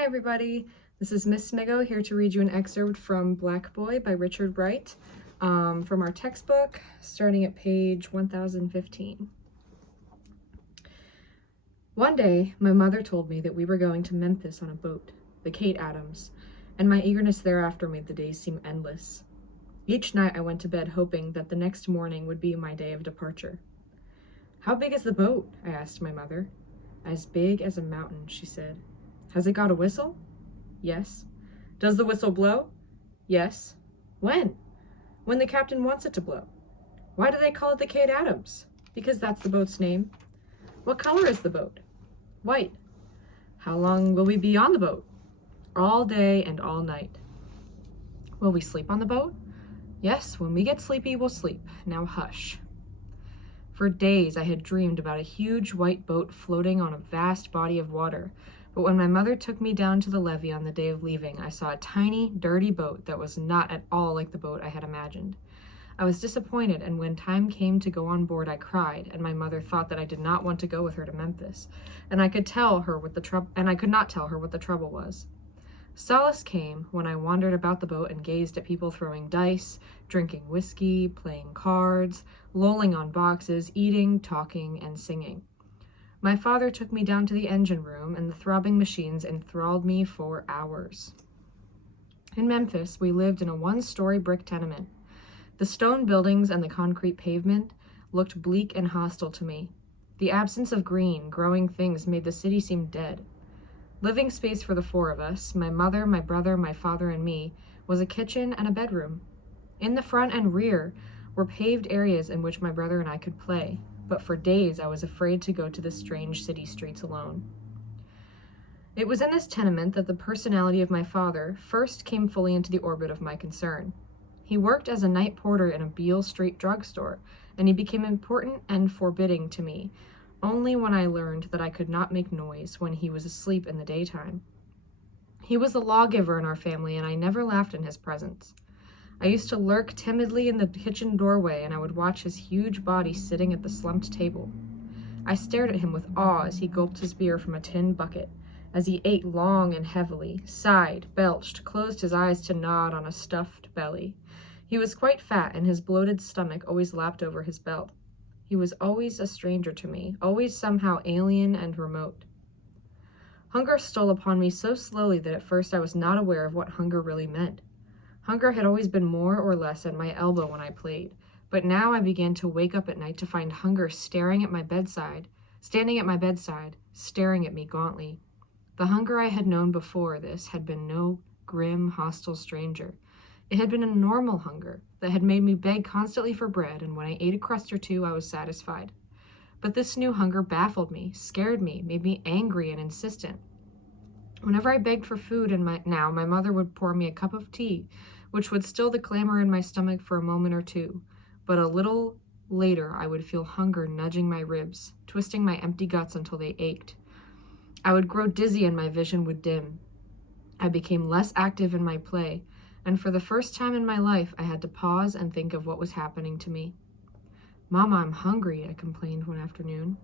Hi everybody, this is Miss Smigo here to read you an excerpt from Black Boy by Richard Wright from our textbook, starting at page 1015. One day, my mother told me that we were going to Memphis on a boat, the Kate Adams, and my eagerness thereafter made the days seem endless. Each night I went to bed hoping that the next morning would be my day of departure. "How big is the boat?" I asked my mother. "As big as a mountain," she said. "Has it got a whistle?" "Yes." "Does the whistle blow?" "Yes." "When?" "When the captain wants it to blow." "Why do they call it the Kate Adams?" "Because that's the boat's name." "What color is the boat?" "White." "How long will we be on the boat?" "All day and all night." "Will we sleep on the boat?" "Yes, when we get sleepy, we'll sleep. Now hush." For days I had dreamed about a huge white boat floating on a vast body of water, but when my mother took me down to the levee on the day of leaving, I saw a tiny, dirty boat that was not at all like the boat I had imagined. I was disappointed, and when time came to go on board, I cried, and my mother thought that I did not want to go with her to Memphis, and I could not tell her what the trouble was. Solace came when I wandered about the boat and gazed at people throwing dice, drinking whiskey, playing cards, lolling on boxes, eating, talking, and singing. My father took me down to the engine room, and the throbbing machines enthralled me for hours. In Memphis, we lived in a one-story brick tenement. The stone buildings and the concrete pavement looked bleak and hostile to me. The absence of green, growing things made the city seem dead. Living space for the four of us, my mother, my brother, my father, and me, was a kitchen and a bedroom. In the front and rear were paved areas in which my brother and I could play, but for days I was afraid to go to the strange city streets alone. It was in this tenement that the personality of my father first came fully into the orbit of my concern. He worked as a night porter in a Beale Street drugstore, and he became important and forbidding to me only when I learned that I could not make noise when he was asleep in the daytime. He was the lawgiver in our family, and I never laughed in his presence. I used to lurk timidly in the kitchen doorway, and I would watch his huge body sitting at the slumped table. I stared at him with awe as he gulped his beer from a tin bucket, as he ate long and heavily, sighed, belched, closed his eyes to nod on a stuffed belly. He was quite fat, and his bloated stomach always lapped over his belt. He was always a stranger to me, always somehow alien and remote. Hunger stole upon me so slowly that at first I was not aware of what hunger really meant. Hunger had always been more or less at my elbow when I played, but now I began to wake up at night to find hunger standing at my bedside, staring at me gauntly. The hunger I had known before this had been no grim, hostile stranger. It had been a normal hunger that had made me beg constantly for bread, and when I ate a crust or two, I was satisfied. But this new hunger baffled me, scared me, made me angry and insistent. Whenever I begged for food, my mother would pour me a cup of tea, which would still the clamor in my stomach for a moment or two, but a little later I would feel hunger nudging my ribs, twisting my empty guts until they ached. I would grow dizzy and my vision would dim. I became less active in my play, and for the first time in my life I had to pause and think of what was happening to me. "Mama, I'm hungry," I complained one afternoon.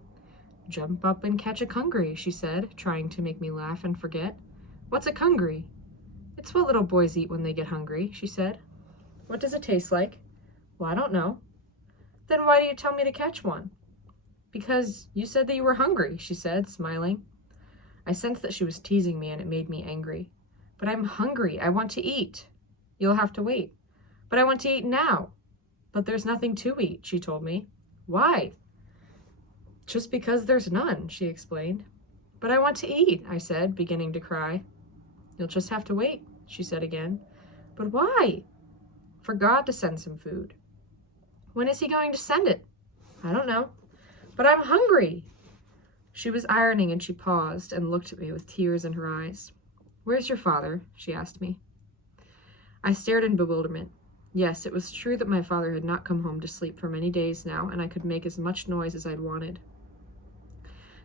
"Jump up and catch a cungry," she said, trying to make me laugh and forget. "What's a cungry?" "It's what little boys eat when they get hungry," she said. "What does it taste like?" "Well, I don't know." "Then why do you tell me to catch one?" "Because you said that you were hungry," she said, smiling. I sensed that she was teasing me, and it made me angry. "But I'm hungry. I want to eat." "You'll have to wait." "But I want to eat now." "But there's nothing to eat," she told me. "Why?" "Just because there's none," she explained. "But I want to eat," I said, beginning to cry. "You'll just have to wait," she said again. "But why?" "For God to send some food." "When is he going to send it?" "I don't know." "But I'm hungry." She was ironing, and she paused and looked at me with tears in her eyes. "Where's your father?" she asked me. I stared in bewilderment. Yes, it was true that my father had not come home to sleep for many days now, and I could make as much noise as I'd wanted.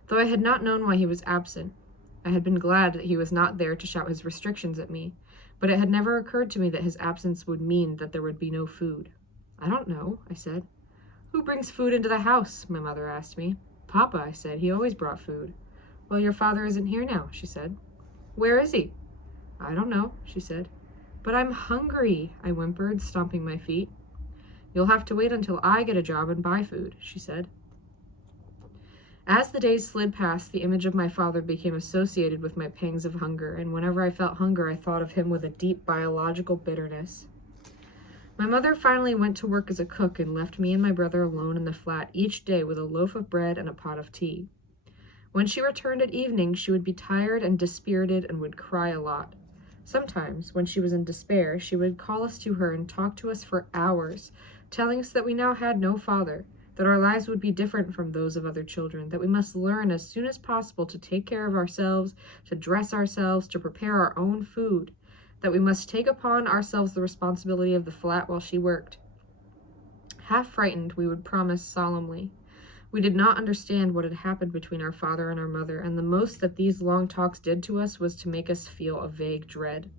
Though I had not known why he was absent, I had been glad that he was not there to shout his restrictions at me, but it had never occurred to me that his absence would mean that there would be no food. "I don't know," I said. "Who brings food into the house?" my mother asked me. "Papa," I said. "He always brought food." "Well, your father isn't here now," she said. Where is he? I don't know, she said. But I'm hungry, I whimpered, stomping my feet. You'll have to wait until I get a job and buy food, she said. As the days slid past, the image of my father became associated with my pangs of hunger, and whenever I felt hunger, I thought of him with a deep biological bitterness. My mother finally went to work as a cook and left me and my brother alone in the flat each day with a loaf of bread and a pot of tea. When she returned at evening, she would be tired and dispirited and would cry a lot. Sometimes, when she was in despair, she would call us to her and talk to us for hours, telling us that we now had no father, that our lives would be different from those of other children, that we must learn as soon as possible to take care of ourselves, to dress ourselves, to prepare our own food, that we must take upon ourselves the responsibility of the flat while she worked. Half frightened, we would promise solemnly. We did not understand what had happened between our father and our mother, and the most that these long talks did to us was to make us feel a vague dread.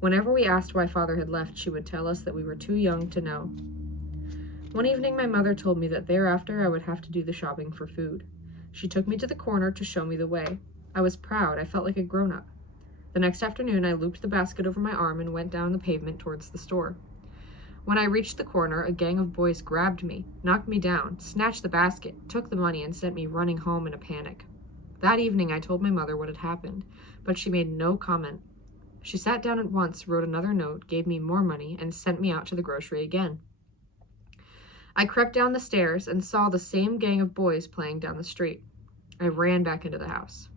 Whenever we asked why father had left, she would tell us that we were too young to know. One evening, my mother told me that thereafter I would have to do the shopping for food. She took me to the corner to show me the way. I was proud. I felt like a grown-up. The next afternoon, I looped the basket over my arm and went down the pavement towards the store. When I reached the corner, a gang of boys grabbed me, knocked me down, snatched the basket, took the money, and sent me running home in a panic. That evening, I told my mother what had happened, but she made no comment. She sat down at once, wrote another note, gave me more money, and sent me out to the grocery again. I crept down the stairs and saw the same gang of boys playing down the street. I ran back into the house.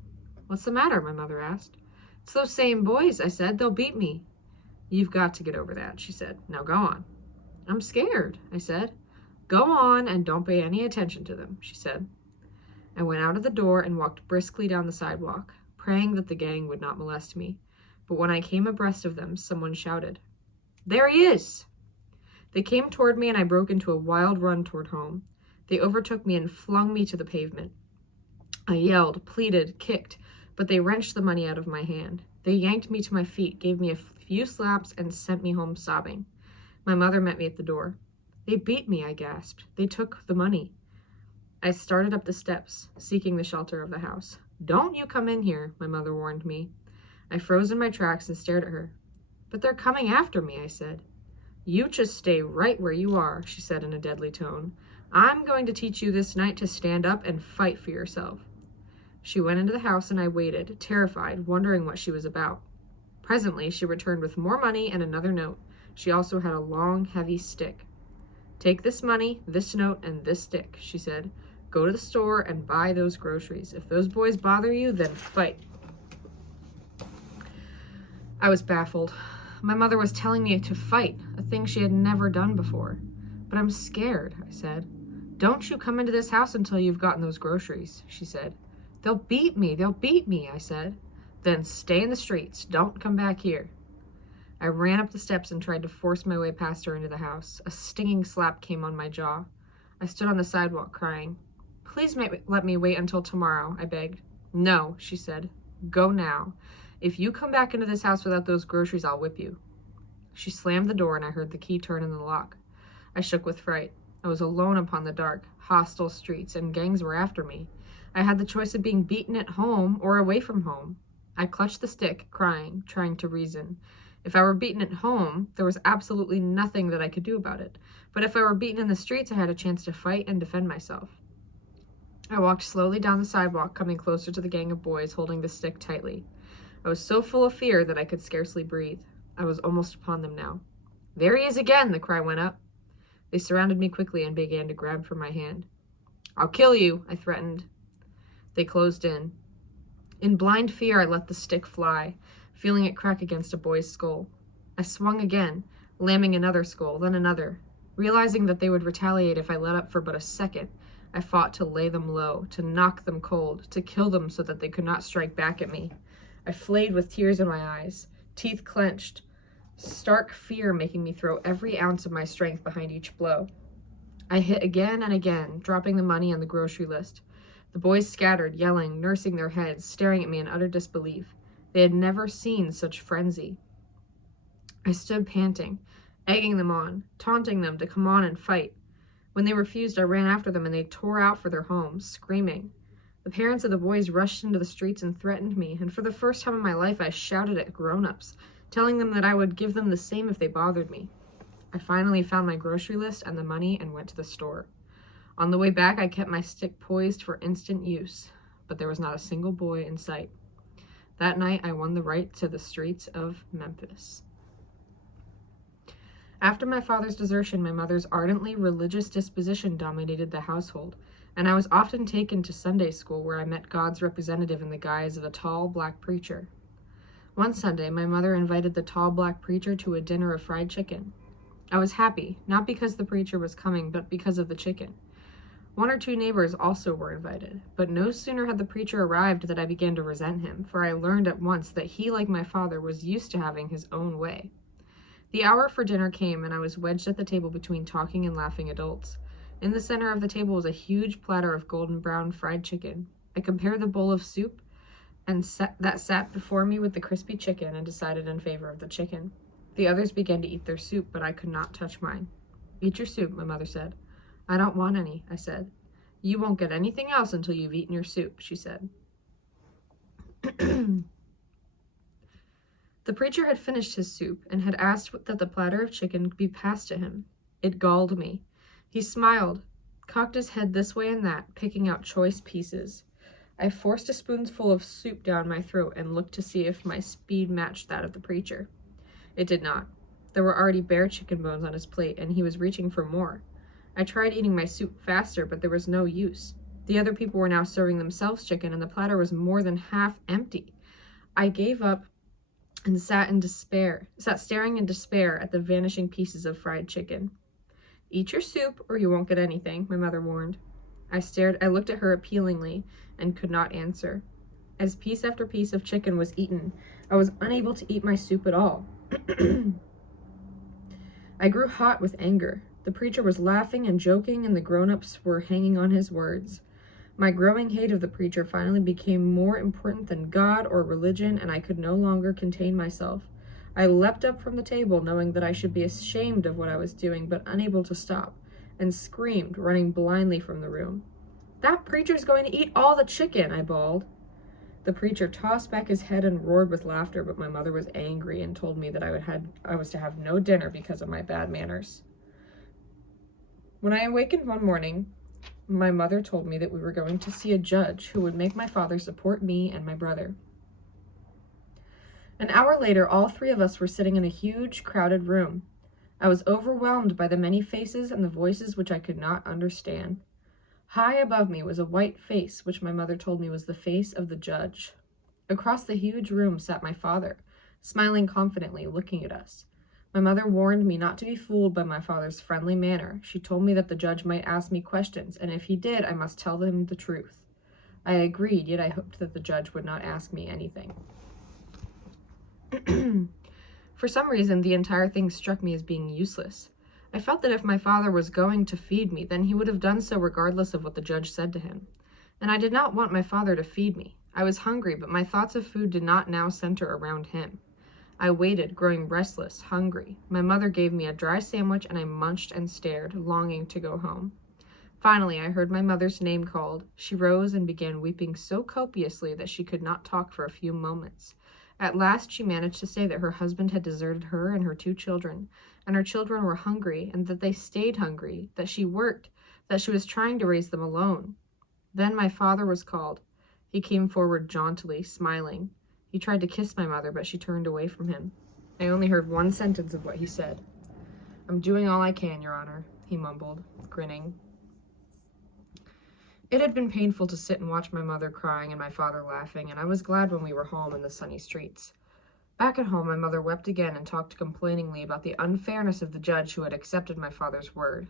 What's the matter? My mother asked. It's those same boys, I said. They'll beat me. You've got to get over that, she said. Now go on. I'm scared, I said. Go on and don't pay any attention to them, she said. I went out of the door and walked briskly down the sidewalk, praying that the gang would not molest me. But when I came abreast of them, someone shouted, There he is! They came toward me and I broke into a wild run toward home. They overtook me and flung me to the pavement. I yelled, pleaded, kicked, but they wrenched the money out of my hand. They yanked me to my feet, gave me a few slaps, and sent me home sobbing. My mother met me at the door. They beat me, I gasped. They took the money. I started up the steps, seeking the shelter of the house. Don't you come in here, my mother warned me. I froze in my tracks and stared at her. But they're coming after me, I said. You just stay right where you are, she said in a deadly tone. I'm going to teach you this night to stand up and fight for yourself. She went into the house and I waited, terrified, wondering what she was about. Presently, she returned with more money and another note. She also had a long, heavy stick. Take this money, this note, and this stick, she said. Go to the store and buy those groceries. If those boys bother you, then fight. I was baffled. My mother was telling me to fight, a thing she had never done before. But I'm scared, I said. Don't you come into this house until you've gotten those groceries, she said. They'll beat me, I said. Then stay in the streets. Don't come back here. I ran up the steps and tried to force my way past her into the house. A stinging slap came on my jaw. I stood on the sidewalk crying. Please let me wait until tomorrow, I begged. No, she said. Go now. If you come back into this house without those groceries, I'll whip you. She slammed the door and I heard the key turn in the lock. I shook with fright. I was alone upon the dark, hostile streets, and gangs were after me. I had the choice of being beaten at home or away from home. I clutched the stick, crying, trying to reason. If I were beaten at home, there was absolutely nothing that I could do about it. But if I were beaten in the streets, I had a chance to fight and defend myself. I walked slowly down the sidewalk, coming closer to the gang of boys, holding the stick tightly. I was so full of fear that I could scarcely breathe. I was almost upon them now. There he is again, the cry went up. They surrounded me quickly and began to grab for my hand. I'll kill you, I threatened. They closed in. In blind fear, I let the stick fly, feeling it crack against a boy's skull. I swung again, lamming another skull, then another. Realizing that they would retaliate if I let up for but a second, I fought to lay them low, to knock them cold, to kill them so that they could not strike back at me. I flayed with tears in my eyes, teeth clenched, stark fear making me throw every ounce of my strength behind each blow. I hit again and again, dropping the money on the grocery list. The boys scattered, yelling, nursing their heads, staring at me in utter disbelief. They had never seen such frenzy. I stood panting, egging them on, taunting them to come on and fight. When they refused, I ran after them and they tore out for their homes, screaming. The parents of the boys rushed into the streets and threatened me, and for the first time in my life I shouted at grown-ups, telling them that I would give them the same if they bothered me. I finally found my grocery list and the money and went to the store. On the way back, I kept my stick poised for instant use, but there was not a single boy in sight. That night, I won the right to the streets of Memphis. After my father's desertion, my mother's ardently religious disposition dominated the household, and I was often taken to Sunday school where I met God's representative in the guise of a tall black preacher. One Sunday, my mother invited the tall black preacher to a dinner of fried chicken. I was happy, not because the preacher was coming, but because of the chicken. One or two neighbors also were invited, but no sooner had the preacher arrived than I began to resent him, for I learned at once that he, like my father, was used to having his own way. The hour for dinner came, and I was wedged at the table between talking and laughing adults. In the center of the table was a huge platter of golden brown fried chicken. I compared the bowl of soup that sat before me with the crispy chicken and decided in favor of the chicken. The others began to eat their soup, but I could not touch mine. "Eat your soup," my mother said. "I don't want any," I said. "You won't get anything else until you've eaten your soup," she said. The preacher had finished his soup and had asked that the platter of chicken be passed to him. It galled me. He smiled, cocked his head this way and that, picking out choice pieces. I forced a spoonful of soup down my throat and looked to see if my speed matched that of the preacher. It did not. There were already bare chicken bones on his plate, and he was reaching for more. I tried eating my soup faster, but there was no use. The other people were now serving themselves chicken, and the platter was more than half empty. I gave up and sat staring in despair at the vanishing pieces of fried chicken. "Eat your soup, or you won't get anything," my mother warned. I looked at her appealingly and could not answer. As piece after piece of chicken was eaten, I was unable to eat my soup at all. I grew hot with anger. The preacher was laughing and joking, and the grown-ups were hanging on his words. My growing hate of the preacher finally became more important than God or religion, and I could no longer contain myself. I leapt up from the table, knowing that I should be ashamed of what I was doing, but unable to stop, and screamed, running blindly from the room. "That preacher's going to eat all the chicken," I bawled. The preacher tossed back his head and roared with laughter, but my mother was angry and told me that I was to have no dinner because of my bad manners. When I awakened one morning, my mother told me that we were going to see a judge who would make my father support me and my brother. An hour later, all three of us were sitting in a huge, crowded room. I was overwhelmed by the many faces and the voices which I could not understand. High above me was a white face, which my mother told me was the face of the judge. Across the huge room sat my father, smiling confidently, looking at us. My mother warned me not to be fooled by my father's friendly manner. She told me that the judge might ask me questions, and if he did, I must tell him the truth. I agreed, yet I hoped that the judge would not ask me anything. For some reason, the entire thing struck me as being useless. I felt that if my father was going to feed me, then he would have done so regardless of what the judge said to him. And I did not want my father to feed me. I was hungry, but my thoughts of food did not now center around him. I waited, growing restless, hungry. My mother gave me a dry sandwich, and I munched and stared, longing to go home. Finally, I heard my mother's name called. She rose and began weeping so copiously that she could not talk for a few moments. At last, she managed to say that her husband had deserted her and her 2 children, and her children were hungry, and that they stayed hungry, that she worked, that she was trying to raise them alone. Then my father was called. He came forward jauntily, smiling. He tried to kiss my mother, but she turned away from him. I only heard one sentence of what he said. "I'm doing all I can, Your Honor," he mumbled, grinning. It had been painful to sit and watch my mother crying and my father laughing, and I was glad when we were home in the sunny streets. Back at home, my mother wept again and talked complainingly about the unfairness of the judge who had accepted my father's word.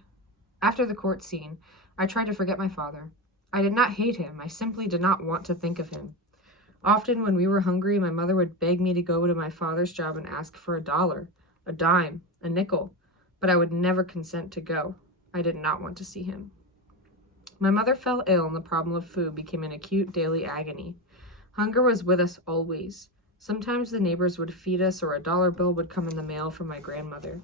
After the court scene, I tried to forget my father. I did not hate him. I simply did not want to think of him. Often when we were hungry, my mother would beg me to go to my father's job and ask for $1, a dime, a nickel, but I would never consent to go. I did not want to see him. My mother fell ill, and the problem of food became an acute daily agony. Hunger was with us always. Sometimes the neighbors would feed us, or a $1 bill would come in the mail from my grandmother.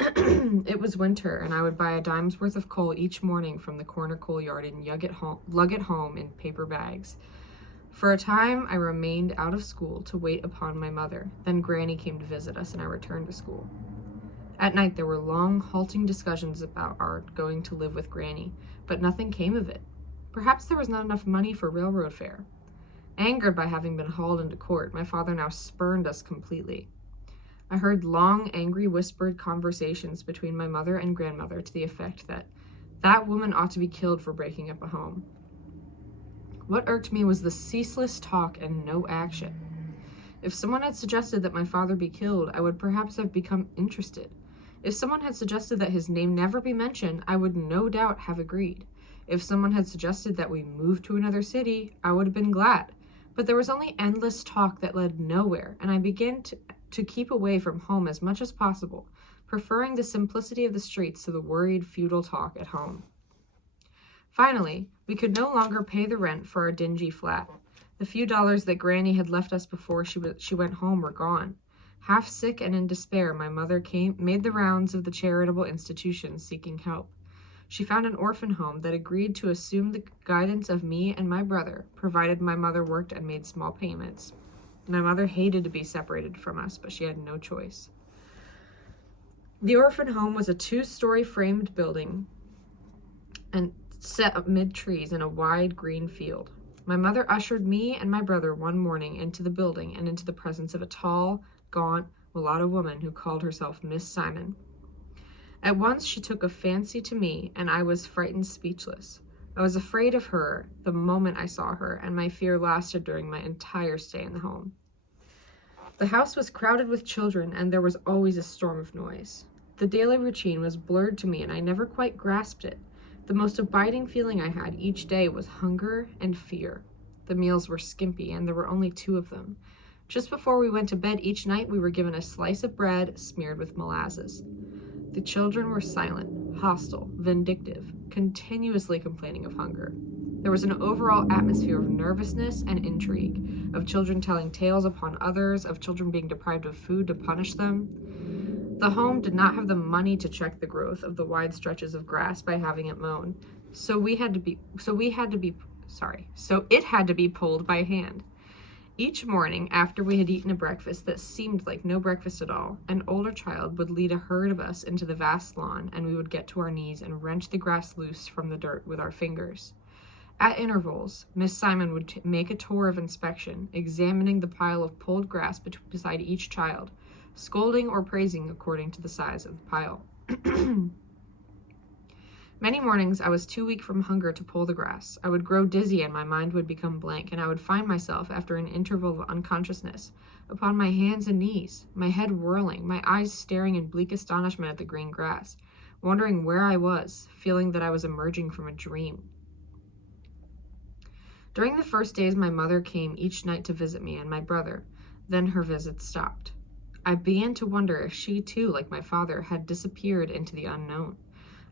It was winter, and I would buy a dime's worth of coal each morning from the corner coal yard and lug it home in paper bags. For a time, I remained out of school to wait upon my mother. Then Granny came to visit us, and I returned to school. At night, there were long, halting discussions about our going to live with Granny, but nothing came of it. Perhaps there was not enough money for railroad fare. Angered by having been hauled into court, my father now spurned us completely. I heard long, angry, whispered conversations between my mother and grandmother to the effect that that woman ought to be killed for breaking up a home. What irked me was the ceaseless talk and no action. If someone had suggested that my father be killed, I would perhaps have become interested. If someone had suggested that his name never be mentioned, I would no doubt have agreed. If someone had suggested that we move to another city, I would have been glad. But there was only endless talk that led nowhere, and I began to keep away from home as much as possible, preferring the simplicity of the streets to the worried, futile talk at home. Finally, we could no longer pay the rent for our dingy flat. The few dollars that Granny had left us before she went home were gone. Half sick and in despair, my mother made the rounds of the charitable institutions seeking help. She found an orphan home that agreed to assume the guidance of me and my brother, provided my mother worked and made small payments. My mother hated to be separated from us, but she had no choice. The orphan home was a 2-story framed building and set amid trees in a wide green field. My mother ushered me and my brother one morning into the building and into the presence of a tall, gaunt, mulatto woman who called herself Miss Simon. At once she took a fancy to me, and I was frightened speechless. I was afraid of her the moment I saw her, and my fear lasted during my entire stay in the home. The house was crowded with children, and there was always a storm of noise. The daily routine was blurred to me, and I never quite grasped it. The most abiding feeling I had each day was hunger and fear. The meals were skimpy, and there were only 2 of them. Just before we went to bed each night, we were given a slice of bread smeared with molasses. The children were silent, hostile, vindictive, continuously complaining of hunger. There was an overall atmosphere of nervousness and intrigue, of children telling tales upon others, of children being deprived of food to punish them. The home did not have the money to check the growth of the wide stretches of grass by having it mown, so it had to be pulled by hand. Each morning, after we had eaten a breakfast that seemed like no breakfast at all, an older child would lead a herd of us into the vast lawn, and we would get to our knees and wrench the grass loose from the dirt with our fingers. At intervals, Miss Simon would make a tour of inspection, examining the pile of pulled grass beside each child, scolding or praising according to the size of the pile. Many mornings I was too weak from hunger to pull the grass. I would grow dizzy and my mind would become blank, and I would find myself, after an interval of unconsciousness, upon my hands and knees, my head whirling, my eyes staring in bleak astonishment at the green grass, wondering where I was, feeling that I was emerging from a dream. During the first days, my mother came each night to visit me and my brother. Then her visits stopped. I began to wonder if she too, like my father, had disappeared into the unknown.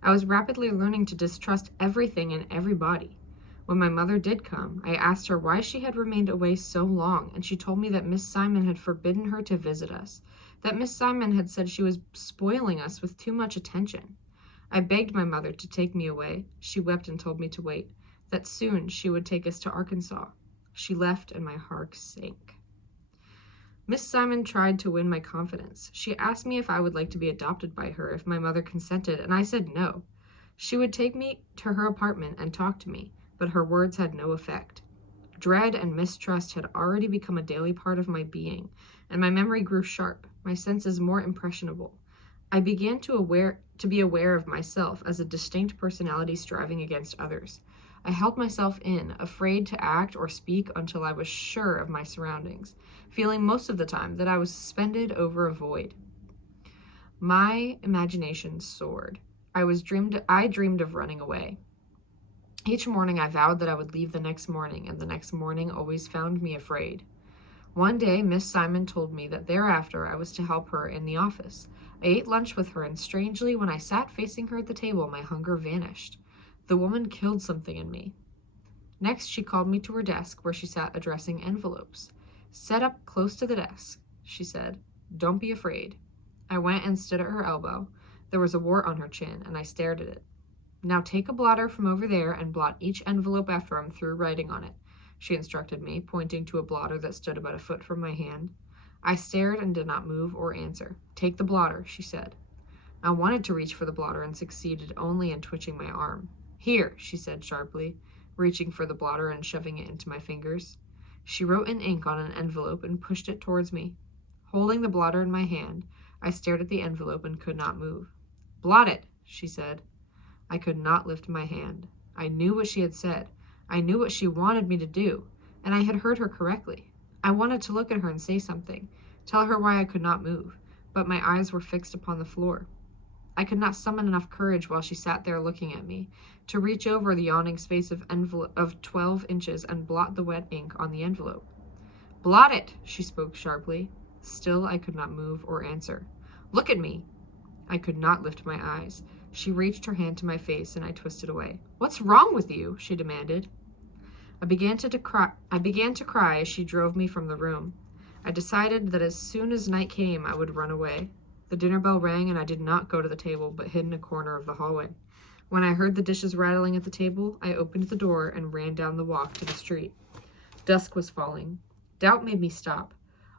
I was rapidly learning to distrust everything and everybody. When my mother did come, I asked her why she had remained away so long, and she told me that Miss Simon had forbidden her to visit us, that Miss Simon had said she was spoiling us with too much attention. I begged my mother to take me away. She wept and told me to wait, that soon she would take us to Arkansas. She left, and my heart sank. Miss Simon tried to win my confidence. She asked me if I would like to be adopted by her if my mother consented, and I said no. She would take me to her apartment and talk to me, but her words had no effect. Dread and mistrust had already become a daily part of my being, and my memory grew sharp, my senses more impressionable. I began to be aware of myself as a distinct personality striving against others. I held myself in, afraid to act or speak until I was sure of my surroundings, feeling most of the time that I was suspended over a void. My imagination soared. I dreamed of running away. Each morning I vowed that I would leave the next morning, and the next morning always found me afraid. One day, Miss Simon told me that thereafter I was to help her in the office. I ate lunch with her, and strangely, when I sat facing her at the table, my hunger vanished. The woman killed something in me. Next, she called me to her desk, where she sat addressing envelopes. "Set up close to the desk," she said. "Don't be afraid." I went and stood at her elbow. There was a wart on her chin, and I stared at it. "Now take a blotter from over there and blot each envelope after I'm through writing on it," she instructed me, pointing to a blotter that stood about a foot from my hand. I stared and did not move or answer. "Take the blotter," she said. I wanted to reach for the blotter and succeeded only in twitching my arm. "Here," she said sharply, reaching for the blotter and shoving it into my fingers. She wrote in ink on an envelope and pushed it towards me. Holding the blotter in my hand, I stared at the envelope and could not move. "Blot it," she said. I could not lift my hand. I knew what she had said. I knew what she wanted me to do, and I had heard her correctly. I wanted to look at her and say something, tell her why I could not move, but my eyes were fixed upon the floor. I could not summon enough courage while she sat there looking at me to reach over the yawning space of 12 inches and blot the wet ink on the envelope. "Blot it," she spoke sharply. Still, I could not move or answer. "Look at me." I could not lift my eyes. She reached her hand to my face, and I twisted away. "What's wrong with you?" she demanded. I began to cry as she drove me from the room. I decided that as soon as night came, I would run away. The dinner bell rang, and I did not go to the table, but hid in a corner of the hallway. When I heard the dishes rattling at the table, I opened the door and ran down the walk to the street. Dusk was falling. Doubt made me stop.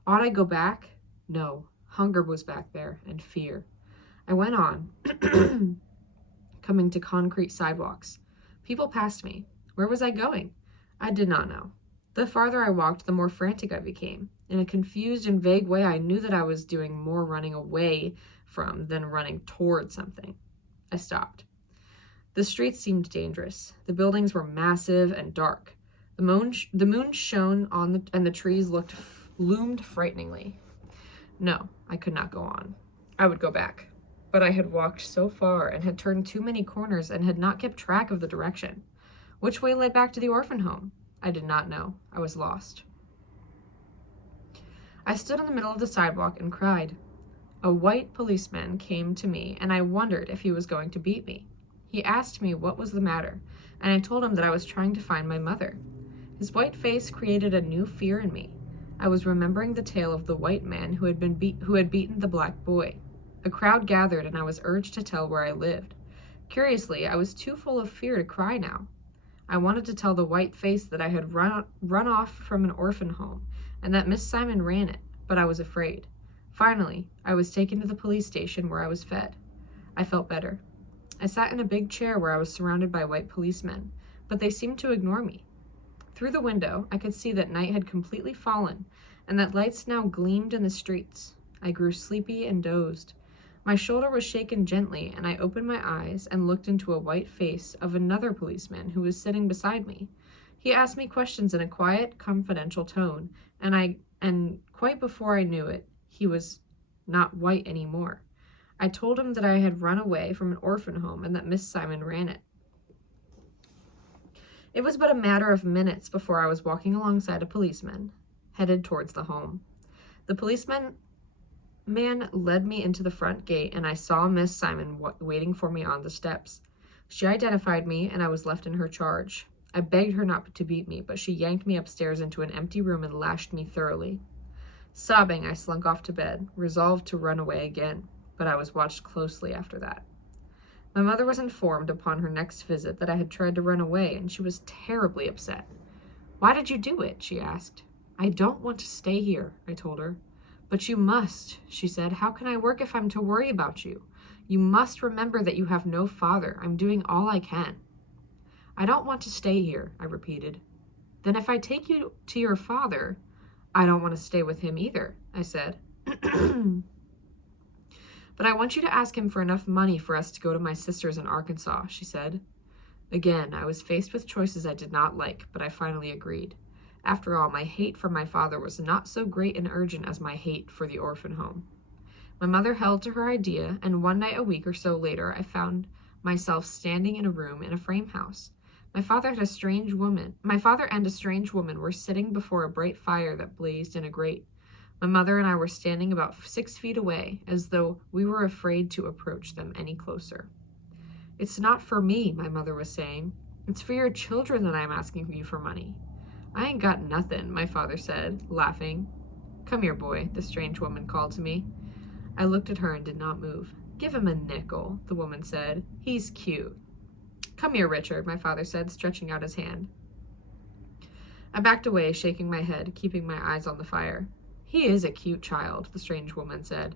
Ought I go back? No. Hunger was back there, and fear. I went on, coming to concrete sidewalks. People passed me. Where was I going? I did not know. The farther I walked, the more frantic I became. In a confused and vague way, I knew that I was doing more running away from than running toward something. I stopped. The streets seemed dangerous. The buildings were massive and dark. The moon shone on and the trees loomed frighteningly. No, I could not go on. I would go back. But I had walked so far and had turned too many corners and had not kept track of the direction. Which way led back to the orphan home? I did not know. I was lost. I stood in the middle of the sidewalk and cried. A white policeman came to me, and I wondered if he was going to beat me. He asked me what was the matter, and I told him that I was trying to find my mother. His white face created a new fear in me. I was remembering the tale of the white man who had beaten the black boy. A crowd gathered, and I was urged to tell where I lived. Curiously, I was too full of fear to cry now. I wanted to tell the white face that I had run off from an orphan home, and that Miss Simon ran it, but I was afraid. Finally, I was taken to the police station where I was fed. I felt better. I sat in a big chair where I was surrounded by white policemen, but they seemed to ignore me. Through the window, I could see that night had completely fallen, and that lights now gleamed in the streets. I grew sleepy and dozed. My shoulder was shaken gently, and I opened my eyes and looked into a white face of another policeman who was sitting beside me. He asked me questions in a quiet, confidential tone, and quite before I knew it, he was not white anymore. I told him that I had run away from an orphan home and that Miss Simon ran it. It was but a matter of minutes before I was walking alongside a policeman, headed towards the home. The policeman led me into the front gate, and I saw Miss Simon waiting for me on the steps. She identified me, and I was left in her charge. I begged her not to beat me, but she yanked me upstairs into an empty room and lashed me thoroughly. Sobbing, I slunk off to bed, resolved to run away again, but I was watched closely after that. My mother was informed upon her next visit that I had tried to run away, and she was terribly upset. "Why did you do it?" she asked. "I don't want to stay here," I told her. "But you must," she said. "How can I work if I'm to worry about you? You must remember that you have no father. I'm doing all I can." "I don't want to stay here," I repeated. "Then if I take you to your father—" "I don't want to stay with him either," I said. "But I want you to ask him for enough money for us to go to my sister's in Arkansas," she said. Again, I was faced with choices I did not like, but I finally agreed. After all, my hate for my father was not so great and urgent as my hate for the orphan home. My mother held to her idea, and one night a week or so later, I found myself standing in a room in a frame house. My father and a strange woman were sitting before a bright fire that blazed in a grate. My mother and I were standing about 6 feet away, as though we were afraid to approach them any closer. "It's not for me," my mother was saying. "It's for your children that I'm asking you for money." "I ain't got nothing," my father said, laughing. "Come here, boy," the strange woman called to me. I looked at her and did not move. Give him a nickel, the woman said. He's cute. Come here, Richard, my father said, stretching out his hand. I backed away, shaking my head, keeping my eyes on the fire. He is a cute child, the strange woman said.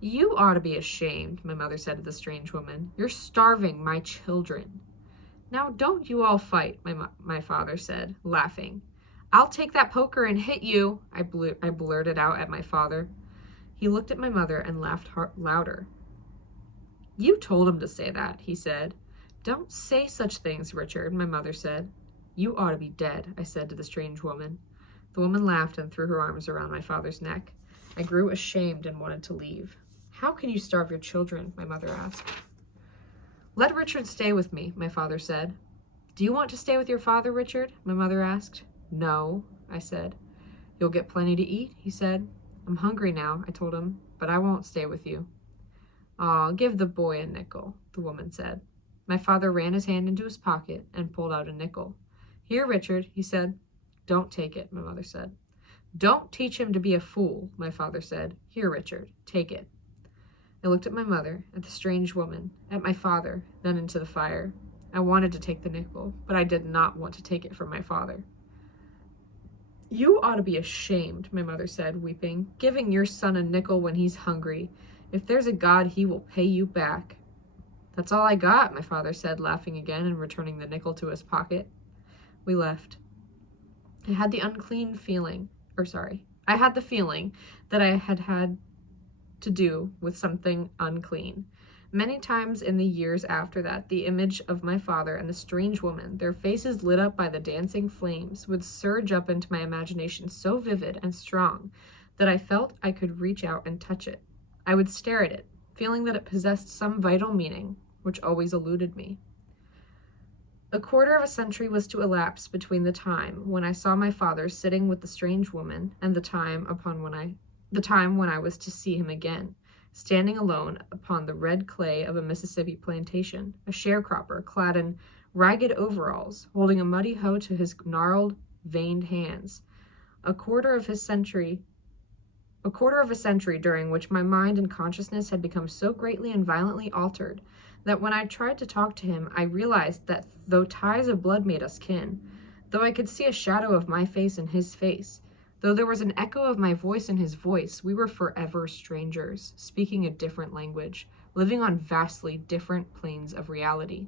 You ought to be ashamed, my mother said to the strange woman. You're starving my children. Now don't you all fight, my father said, laughing. I'll take that poker and hit you, I blurted out at my father. He looked at my mother and laughed louder. You told him to say that, he said. Don't say such things, Richard, my mother said. You ought to be dead, I said to the strange woman. The woman laughed and threw her arms around my father's neck. I grew ashamed and wanted to leave. How can you starve your children? My mother asked. Let Richard stay with me, my father said. Do you want to stay with your father, Richard? My mother asked. No, I said. You'll get plenty to eat, he said. I'm hungry now, I told him, but I won't stay with you. Aw, give the boy a nickel, the woman said. My father ran his hand into his pocket and pulled out a nickel. Here, Richard, he said. Don't take it, my mother said. Don't teach him to be a fool, my father said. Here, Richard, take it. I looked at my mother, at the strange woman, at my father, then into the fire. I wanted to take the nickel, but I did not want to take it from my father. You ought to be ashamed, my mother said, weeping, giving your son a nickel when he's hungry. If there's a God, he will pay you back. That's all I got, my father said, laughing again and returning the nickel to his pocket. We left. I had the feeling that I had to do with something unclean. Many times in the years after that, the image of my father and the strange woman, their faces lit up by the dancing flames, would surge up into my imagination so vivid and strong that I felt I could reach out and touch it. I would stare at it, feeling that it possessed some vital meaning, which always eluded me. A quarter of a century was to elapse between the time when I saw my father sitting with the strange woman and the time when I was to see him again, standing alone upon the red clay of a Mississippi plantation, a sharecropper clad in ragged overalls, holding a muddy hoe to his gnarled, veined hands. A quarter of a century during which my mind and consciousness had become so greatly and violently altered that when I tried to talk to him, I realized that though ties of blood made us kin, though I could see a shadow of my face in his face, though there was an echo of my voice in his voice, we were forever strangers, speaking a different language, living on vastly different planes of reality.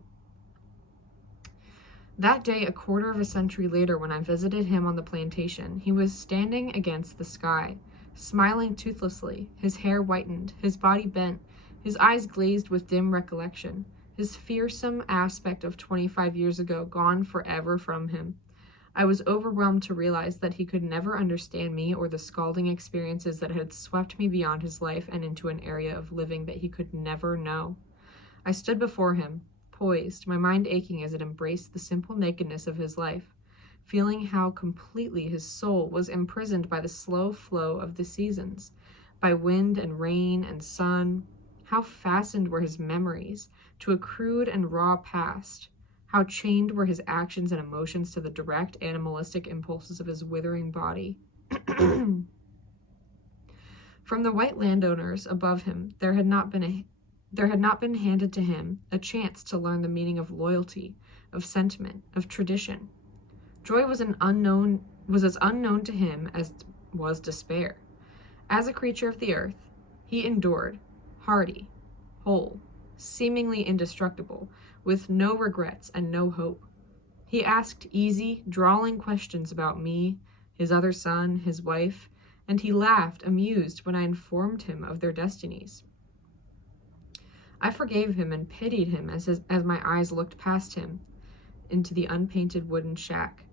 That day, a quarter of a century later, when I visited him on the plantation, he was standing against the sky, smiling toothlessly, his hair whitened, his body bent, his eyes glazed with dim recollection, his fearsome aspect of 25 years ago gone forever from him. I was overwhelmed to realize that he could never understand me or the scalding experiences that had swept me beyond his life and into an area of living that he could never know. I stood before him, poised, my mind aching as it embraced the simple nakedness of his life, feeling how completely his soul was imprisoned by the slow flow of the seasons, by wind and rain and sun, how fastened were his memories to a crude and raw past, how chained were his actions and emotions to the direct animalistic impulses of his withering body. From the white landowners above him, there had not been handed to him a chance to learn the meaning of loyalty, of sentiment, of tradition. Joy was as unknown to him as was despair. As a creature of the earth, he endured, hardy, whole, seemingly indestructible, with no regrets and no hope. He asked easy, drawling questions about me, his other son, his wife, and he laughed, amused, when I informed him of their destinies. I forgave him and pitied him as my eyes looked past him into the unpainted wooden shack.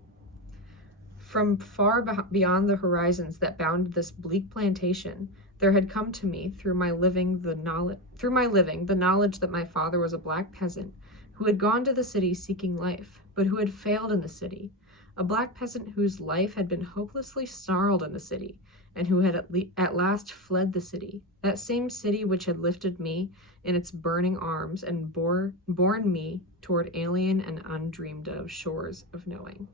From far beyond the horizons that bounded this bleak plantation, there had come to me through my living the knowledge that my father was a black peasant who had gone to the city seeking life, but who had failed in the city, a black peasant whose life had been hopelessly snarled in the city, and who had at last fled the city, that same city which had lifted me in its burning arms and borne me toward alien and undreamed of shores of knowing.